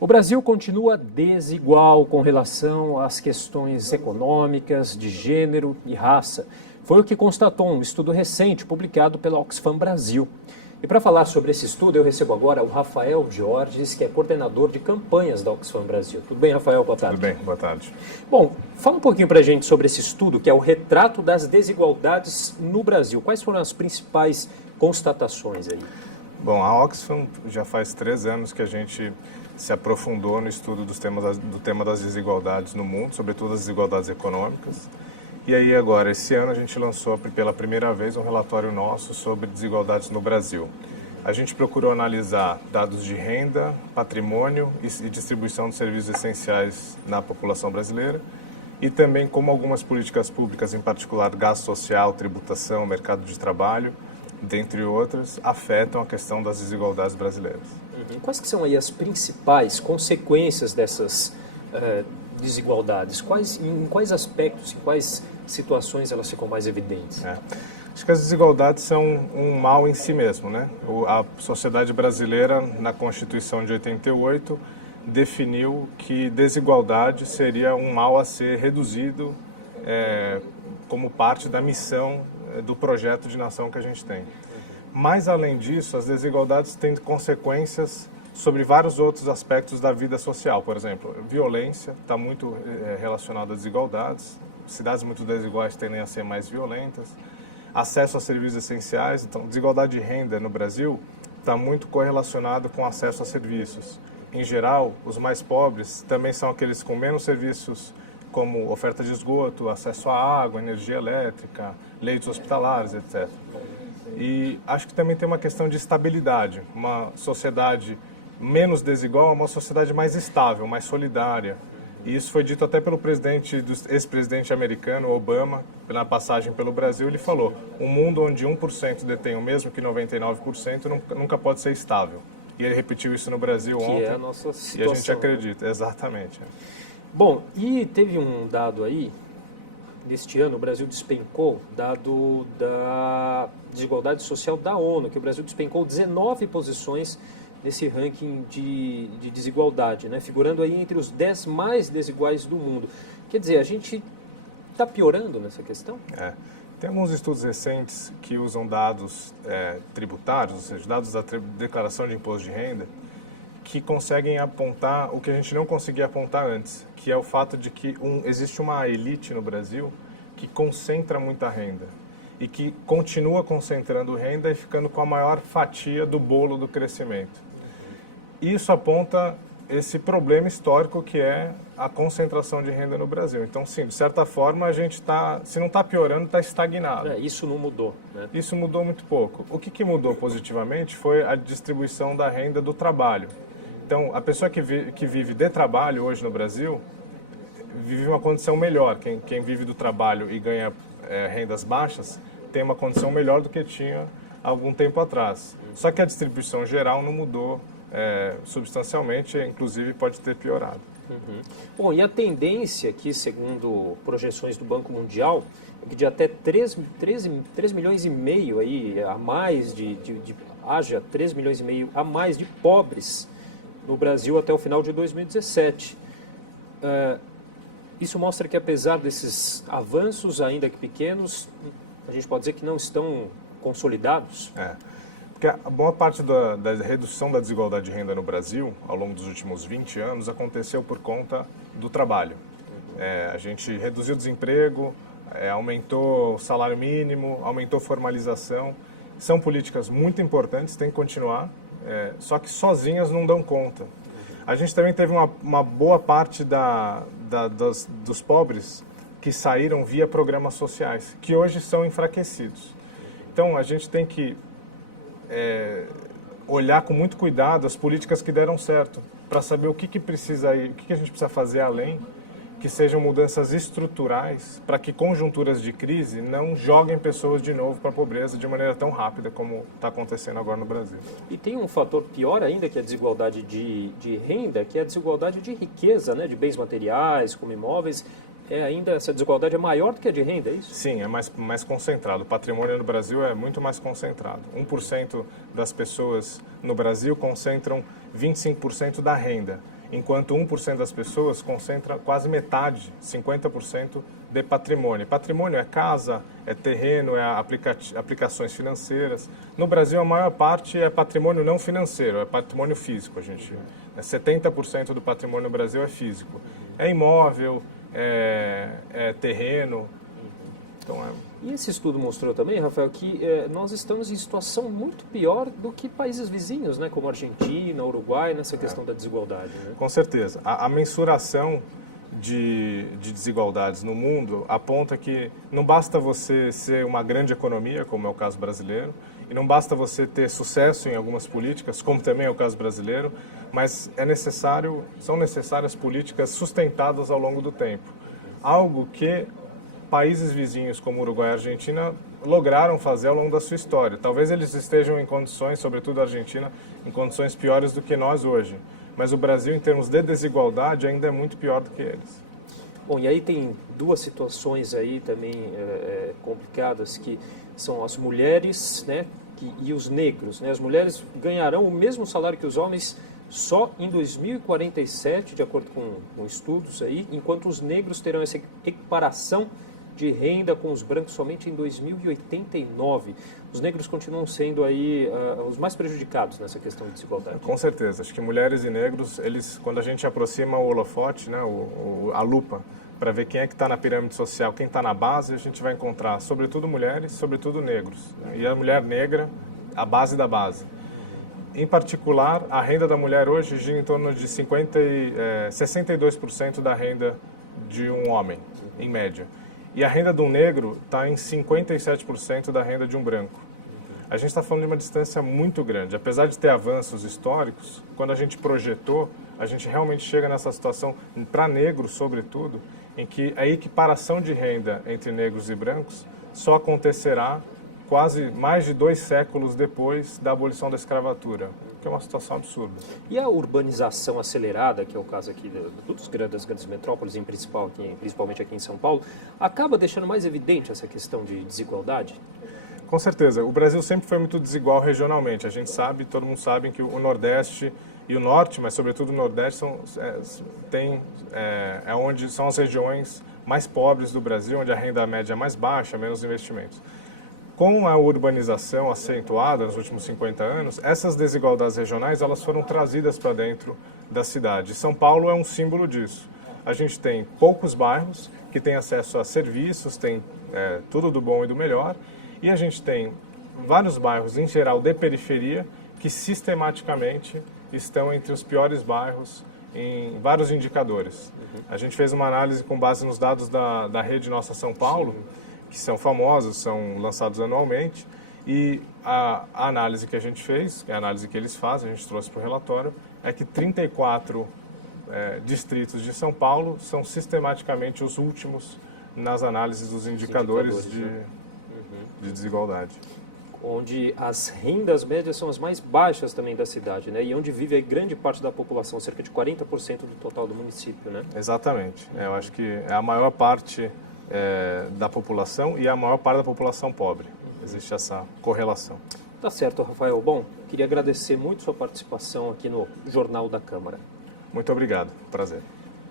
O Brasil continua desigual com relação às questões econômicas, de gênero e raça. Foi o que constatou um estudo recente publicado pela Oxfam Brasil. E para falar sobre esse estudo, eu recebo agora o Rafael Georges, que é coordenador de campanhas da Oxfam Brasil. Tudo bem, Rafael? Boa tarde. Tudo bem, boa tarde. Bom, fala um pouquinho para a gente sobre esse estudo, que é o retrato das desigualdades no Brasil. Quais foram as principais constatações aí? Bom, a Oxfam já faz 3 anos que a gente se aprofundou no estudo do tema das desigualdades no mundo, sobretudo as desigualdades econômicas. E aí agora, esse ano, a gente lançou pela primeira vez um relatório nosso sobre desigualdades no Brasil. A gente procurou analisar dados de renda, patrimônio e distribuição de serviços essenciais na população brasileira e também como algumas políticas públicas, em particular gasto social, tributação, mercado de trabalho, dentre outras, afetam a questão das desigualdades brasileiras. Quais que são aí as principais consequências dessas desigualdades? Em quais aspectos, em quais situações elas ficam mais evidentes? Acho que as desigualdades são um mal em si mesmo, né? A sociedade brasileira, na Constituição de 88, definiu que desigualdade seria um mal a ser reduzido como parte da missão do projeto de nação que a gente tem. Mas, além disso, as desigualdades têm consequências sobre vários outros aspectos da vida social. Por exemplo, violência está muito relacionada a desigualdades. Cidades muito desiguais tendem a ser mais violentas. Acesso a serviços essenciais. Então, desigualdade de renda no Brasil está muito correlacionado com acesso a serviços. Em geral, os mais pobres também são aqueles com menos serviços, como oferta de esgoto, acesso à água, energia elétrica, leitos hospitalares, etc. E acho que também tem uma questão de estabilidade. Uma sociedade menos desigual é uma sociedade mais estável, mais solidária. E isso foi dito até pelo ex-presidente americano, Obama, na passagem pelo Brasil. Ele falou, um mundo onde 1% detém o mesmo que 99% nunca pode ser estável. E ele repetiu isso no Brasil ontem. Que é a nossa situação. E a gente acredita, exatamente. Bom, e teve um dado aí, deste ano o Brasil despencou, dado da desigualdade social da ONU, que o Brasil despencou 19 posições nesse ranking de desigualdade, né? Figurando aí entre os 10 mais desiguais do mundo. Quer dizer, a gente está piorando nessa questão? Tem alguns estudos recentes que usam dados tributários, ou seja, dados da declaração de imposto de renda, que conseguem apontar o que a gente não conseguia apontar antes, que é o fato de que existe uma elite no Brasil que concentra muita renda e que continua concentrando renda e ficando com a maior fatia do bolo do crescimento. Isso aponta esse problema histórico que é a concentração de renda no Brasil. Então, sim, de certa forma, a gente se não está piorando, está estagnado. Isso não mudou, né? Isso mudou muito pouco. O que mudou positivamente foi a distribuição da renda do trabalho. Então, a pessoa que vive de trabalho hoje no Brasil vive uma condição melhor. Quem vive do trabalho e ganha rendas baixas tem uma condição melhor do que tinha algum tempo atrás. Só que a distribuição geral não mudou substancialmente, inclusive pode ter piorado. Bom, e a tendência aqui, segundo projeções do Banco Mundial, é que de até 3 milhões e meio aí, a mais haja 3 milhões e meio a mais de pobres no Brasil até o final de 2017. Isso mostra que, apesar desses avanços, ainda que pequenos, a gente pode dizer que não estão consolidados? Porque a boa parte da redução da desigualdade de renda no Brasil, ao longo dos últimos 20 anos, aconteceu por conta do trabalho. A gente reduziu o desemprego, aumentou o salário mínimo, aumentou a formalização. São políticas muito importantes, tem que continuar, só que sozinhas não dão conta. A gente também teve uma boa parte dos pobres que saíram via programas sociais, que hoje são enfraquecidos. Então, a gente tem que olhar com muito cuidado as políticas que deram certo, para saber o que precisa ir, o que a gente precisa fazer além, que sejam mudanças estruturais, para que conjunturas de crise não joguem pessoas de novo para a pobreza de maneira tão rápida como está acontecendo agora no Brasil. E tem um fator pior ainda que a desigualdade de renda, que é a desigualdade de riqueza, né, de bens materiais, como imóveis. Ainda essa desigualdade é maior do que a de renda, é isso? Sim, é mais concentrado. O patrimônio no Brasil é muito mais concentrado. 1% das pessoas no Brasil concentram 25% da renda. enquanto 1% das pessoas concentra quase metade, 50% de patrimônio. Patrimônio é casa, é terreno, é aplicações financeiras. No Brasil, a maior parte é patrimônio não financeiro, é patrimônio físico. 70% do patrimônio no Brasil é físico. É imóvel, é terreno. Então, E esse estudo mostrou também, Rafael, que nós estamos em situação muito pior do que países vizinhos, né, como Argentina, Uruguai, nessa questão da desigualdade. Né? Com certeza. A mensuração de desigualdades no mundo aponta que não basta você ser uma grande economia, como é o caso brasileiro, e não basta você ter sucesso em algumas políticas, como também é o caso brasileiro, mas são necessárias políticas sustentadas ao longo do tempo. Algo que países vizinhos como Uruguai e Argentina lograram fazer ao longo da sua história. Talvez eles estejam em condições, sobretudo a Argentina, em condições piores do que nós hoje. Mas o Brasil, em termos de desigualdade, ainda é muito pior do que eles. Bom, e aí tem duas situações aí também complicadas, que são as mulheres, né, e os negros. Né? As mulheres ganharão o mesmo salário que os homens só em 2047, de acordo com estudos aí, enquanto os negros terão essa equiparação de renda com os brancos somente em 2089. Os negros continuam sendo aí os mais prejudicados nessa questão de desigualdade. Com certeza. Acho que mulheres e negros, quando a gente aproxima o holofote, né, a lupa, para ver quem é que está na pirâmide social, quem está na base, a gente vai encontrar, sobretudo mulheres, sobretudo negros. E a mulher negra, a base da base. Em particular, a renda da mulher hoje gira em torno de 62% da renda de um homem, em média. E a renda de um negro está em 57% da renda de um branco. A gente está falando de uma distância muito grande. Apesar de ter avanços históricos, quando a gente projetou, a gente realmente chega nessa situação, para negros sobretudo, em que a equiparação de renda entre negros e brancos só acontecerá quase mais de 2 séculos depois da abolição da escravatura, que é uma situação absurda. E a urbanização acelerada, que é o caso aqui das grandes metrópoles, principalmente aqui em São Paulo, acaba deixando mais evidente essa questão de desigualdade? Com certeza. O Brasil sempre foi muito desigual regionalmente. A gente sabe, todo mundo sabe que o Nordeste e o Norte, mas sobretudo o Nordeste, onde são as regiões mais pobres do Brasil, onde a renda média é mais baixa, menos investimentos. Com a urbanização acentuada nos últimos 50 anos, essas desigualdades regionais elas foram trazidas para dentro da cidade. São Paulo é um símbolo disso. A gente tem poucos bairros que têm acesso a serviços, tem tudo do bom e do melhor, e a gente tem vários bairros, em geral, de periferia, que sistematicamente estão entre os piores bairros em vários indicadores. A gente fez uma análise com base nos dados da rede Nossa São Paulo, que são famosos, são lançados anualmente, e a análise que a gente fez, a análise que eles fazem, a gente trouxe para o relatório, é que 34 distritos de São Paulo são sistematicamente os últimos nas análises dos indicadores de desigualdade. Onde as rendas médias são as mais baixas também da cidade, né? E onde vive a grande parte da população, cerca de 40% do total do município, né? Exatamente. Eu acho que é a maior parte da população e a maior parte da população pobre. Existe essa correlação. Tá certo, Rafael. Bom, queria agradecer muito sua participação aqui no Jornal da Câmara. Muito obrigado. Prazer.